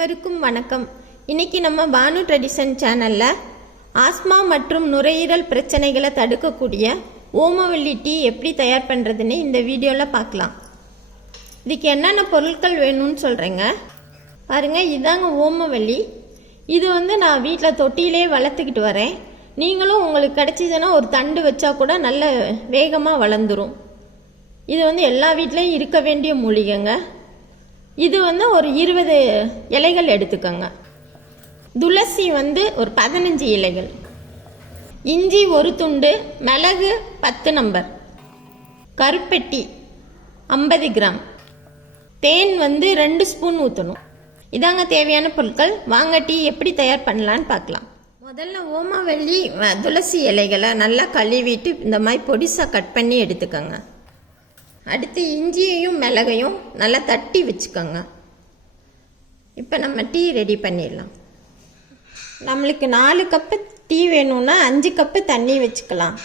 அனைவருக்கும் வணக்கம். இன்னைக்கு நம்ம பானு ட்ரெடிஷன் சேனல்ல ஆஸ்மா மற்றும் நுரையீரல் பிரச்சனைகளை தடுக்கக்கூடிய ஓமவல்லி டீ எப்படி தயார் பண்ணுறதுன்னு இந்த வீடியோவில் பார்க்கலாம். இதுக்கு என்னென்ன பொருட்கள் வேணும்னு சொல்கிறேங்க. பாருங்க, இதாங்க ஓமவல்லி. இது நான் வீட்டில் தொட்டியிலே வளர்த்துக்கிட்டு வரேன். நீங்களும் உங்களுக்கு கிடைச்சிதுன்னா ஒரு தண்டு வச்சா கூட நல்ல வேகமாக வளர்ந்துடும். இது எல்லா வீட்லேயும் இருக்க வேண்டிய மூலிகைங்க. இது ஒரு 20 இலைகள் எடுத்துக்கோங்க. துளசி ஒரு 15 இலைகள், இஞ்சி 1 துண்டு, மிளகு 10 நம்பர், கருப்பெட்டி 50 கிராம், தேன் 2 ஸ்பூன் ஊற்றணும். இதாங்க தேவையான பொருட்கள். வாங்க டீ எப்படி தயார் பண்ணலான்னு பார்க்கலாம். முதல்ல ஓமவல்லி துளசி இலைகளை நல்லா கழுவிட்டு இந்த மாதிரி பொடிசாக கட் பண்ணி எடுத்துக்கோங்க. அடுத்து இஞ்சியையும் மிளகையும் நல்லா தட்டி வச்சுக்கோங்க. இப்போ நம்ம டீ ரெடி பண்ணிடலாம். நம்மளுக்கு 4 கப்பு டீ வேணும்னா 5 கப்பு தண்ணி வச்சுக்கலாம்.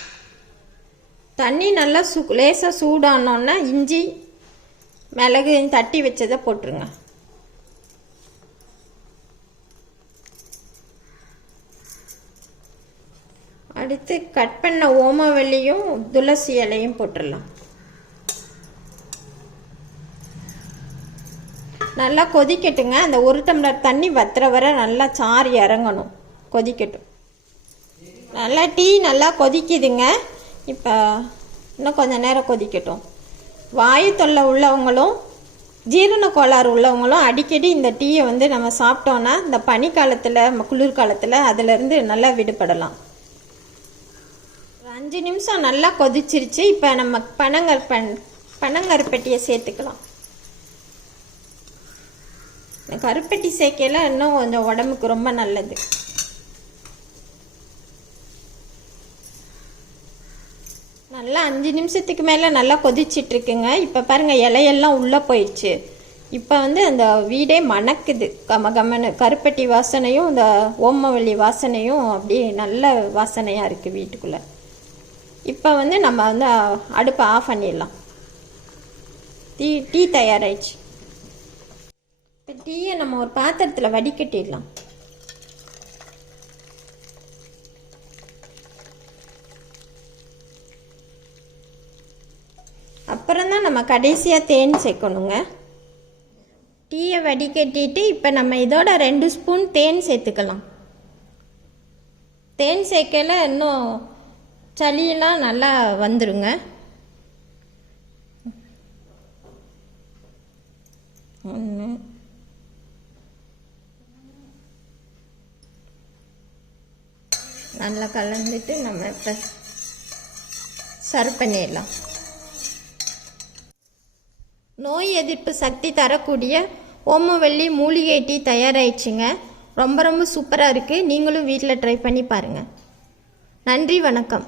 தண்ணி நல்லா லேசாக சூடானோன்னா இஞ்சி மிளகு தட்டி வச்சதை போட்டுருங்க. அடுத்து கட் பண்ண ஓமவல்லியும் துளசி இலையும் போட்டுடலாம். நல்லா கொதிக்கட்டுங்க. அந்த 1 டம்ளர் தண்ணி வத்துற வரை நல்லா சாறு இறங்கணும், கொதிக்கட்டும். நல்லா டீ நல்லா கொதிக்குதுங்க. இப்போ இன்னும் கொஞ்சம் நேரம் கொதிக்கட்டும். வாயு தொல்லை உள்ளவங்களும் ஜீரண கோளாறு உள்ளவங்களும் அடிக்கடி இந்த டீயை நம்ம சாப்பிட்டோன்னா இந்த பனிக்காலத்தில் குளிர்காலத்தில் அதிலிருந்து நல்லா விடுபடலாம். 5 நிமிஷம் நல்லா கொதிச்சிருச்சு. இப்போ நம்ம பனங்கருப்பட்டியை சேர்த்துக்கலாம். கருப்பட்டி சேர்க்கையில இன்னும் கொஞ்சம் உடம்புக்கு ரொம்ப நல்லது. நல்லா 5 நிமிஷத்துக்கு மேலே நல்லா கொதிச்சிட்டு இருக்குங்க. இப்போ பாருங்க, இலையெல்லாம் உள்ளே போயிடுச்சு. இப்போ அந்த வீடே மணக்குது கமகமன்னு. கருப்பட்டி வாசனையும் இந்த ஓமவல்லி வாசனையும் அப்படியே நல்ல வாசனையாக இருக்குது வீட்டுக்குள்ளே. இப்போ நம்ம அடுப்பை ஆஃப் பண்ணிடலாம். டீ தயாராகிடுச்சு. இப்போ டீயை நம்ம ஒரு பாத்திரத்தில் வடிகட்டிடலாம். அப்புறம்தான் நம்ம கடைசியாக தேன் சேர்க்கணுங்க. டீயை வடிகட்டிட்டு இப்போ நம்ம இதோட 2 ஸ்பூன் தேன் சேர்த்துக்கலாம். தேன் சேர்க்கல இன்னும் சளியெல்லாம் நல்லா வந்துருங்க. நல்லா கலந்துட்டு நம்ம இப்போ சர்வ் பண்ணிடலாம். நோய் எதிர்ப்பு சக்தி தரக்கூடிய ஓமவல்லி மூலிகை டீ தயாராகிடுச்சுங்க. ரொம்ப ரொம்ப சூப்பராக இருக்குது. நீங்களும் வீட்டில் ட்ரை பண்ணி பாருங்கள். நன்றி, வணக்கம்.